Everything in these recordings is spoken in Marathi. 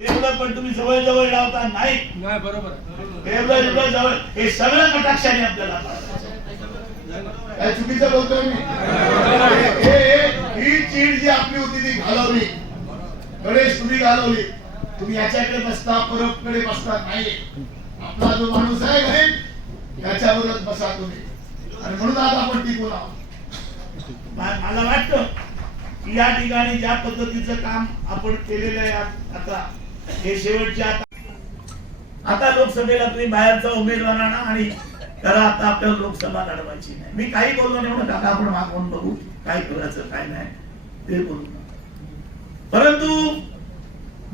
एवढं पण तुम्ही जवळ जवळ लावता नाही. नाही बरोबर. एवढं एवढं जवळ. हे सगळं कटाक्षाने आपल्याला. काय चुकीचं बोलतोय मी? हे- हे- ही चीड जी आपली होती ती घालवली. गणेश तुम्ही घालवली. तुम्ही याच्याकडे बसता परबकडे बसता नाही. आपला जो माणूस आहे गणेश त्याच्यावरच बसा तुम्ही. आणि म्हणून आज आपण टिकून आहोत. मा- मला वाटतं या ठिकाणी ज्या पद्धतीचं काम आपण केलेलं आहे आता हे शेवटचे आता. आता लोकसभेला तुम्ही बाहेरचा उमेदवार आणा आणि त्याला आता आपल्याला लोकसभा लढवायची नाही. मी काही बोललो नाही म्हणून काका आपण मागवून बघू काय करायचं काय नाही. ते बोलू. परंतु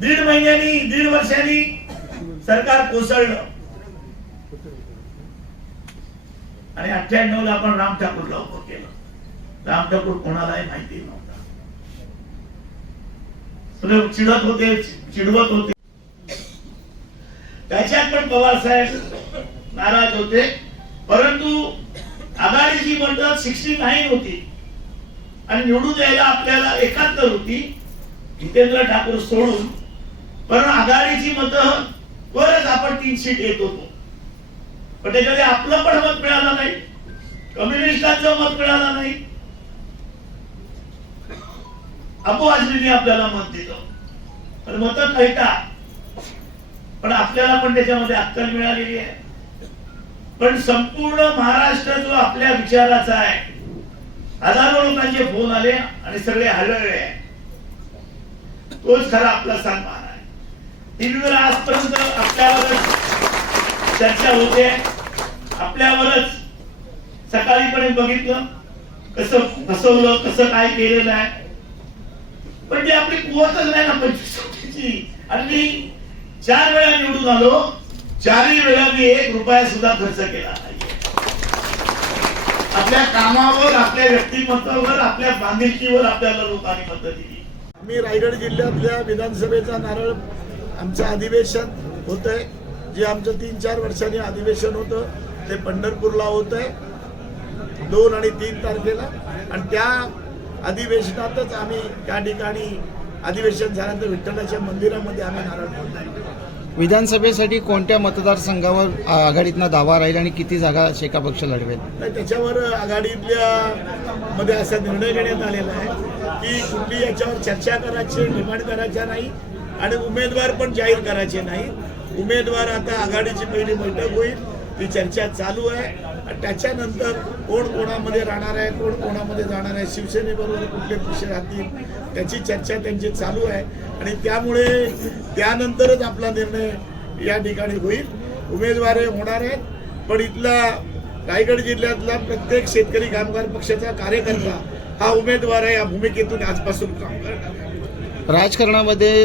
दीड महिन्यांनी दीड वर्षांनी सरकार कोसळलं. आणि अठ्ठ्याण्णव ला आपण राम ठाकूरला उभं केलं. राम ठाकूर कोणालाही माहिती नव्हता. चिडत होते चिडवत होते. त्याच्यात पण पवार साहेब नाराज होते. परंतु आघाडीची मंडळ सिक्स्टी नाईन होती. आणि निवडून यायला आपल्याला एकाहत्तर होती. जितेंद्र ठाकूर सोडून. पण आघाडीची मतं वरच आपण तीन सीट येत होतो. पण त्याच्यामध्ये आपलं पण मत मिळालं नाही. कम्युनिस्टांचं मत मिळालं नाही. अबू आपल्याला मत दिलं पण मत कळता पण आपल्याला पण त्याच्यामध्ये अक्कल मिळालेली आहे. पण संपूर्ण महाराष्ट्र जो आपल्या विचाराचा आहे हजारो लोकांचे फोन आले आणि सगळे हळहळे तोच खरा आपला सन्मान आहे. टीव्हीवर आजपर्यंत आपल्यावरच चर्चा होते. आपल्यावरच सकाळी पण बघितलं. कसं फसवलं कसं काय केलेलं आहे. पण ते आपली कुवतच नाही ना म्हणजे पंचवीस कोटीची आणि मी चार वेळा निवडून आलो चारही वेळा मी एक रुपया सुद्धा खर्च केला आपल्या कामावर आपल्या व्यक्तिमत्वावर आपल्या बांधिलकीवर आपल्याला लोकांनी मत दिली. मी रायगड जिल्ह्यातल्या विधानसभेचा नारळ आमचं अधिवेशन होत आहे जे आमचं तीन चार वर्षांनी अधिवेशन होतं ते पंढरपूरला होत आहे दोन आणि तीन तारखेला. आणि त्या अधिवेशनातच आम्ही त्या ठिकाणी अधिवेशन झाल्यानंतर विठ्ठलाच्या मंदिरामध्ये आम्ही नारळ फोडला. विधानसभेसाठी कोणत्या मतदारसंघावर आघाडीतनं दावा राहील आणि किती जागा शेका पक्ष लढवेल? नाही त्याच्यावर आघाडीतल्या मध्ये असा निर्णय घेण्यात आलेला आहे की कुठली याच्यावर चर्चा करायची डिमांड करायच्या नाही आणि उमेदवार पण जाहीर करायचे नाही उमेदवार आता आघाडीची पहिली बैठक होईल. ती चर्चा चालू आहे. त्याच्यानंतर कोण कोणामध्ये राहणार आहे कोण कोणामध्ये जाणार आहे शिवसेनेबरोबर कुठले पक्ष राहतील त्याची चर्चा त्यांची चालू आहे. आणि त्यामुळे त्यानंतरच आपला निर्णय या ठिकाणी होईल. उमेदवार हे होणार आहेत. पण इथला रायगड जिल्ह्यातला प्रत्येक शेतकरी कामगार पक्षाचा कार्यकर्ता हा उमेदवार आहे या भूमिकेतून आजपासून काम करणार राजकारणामध्ये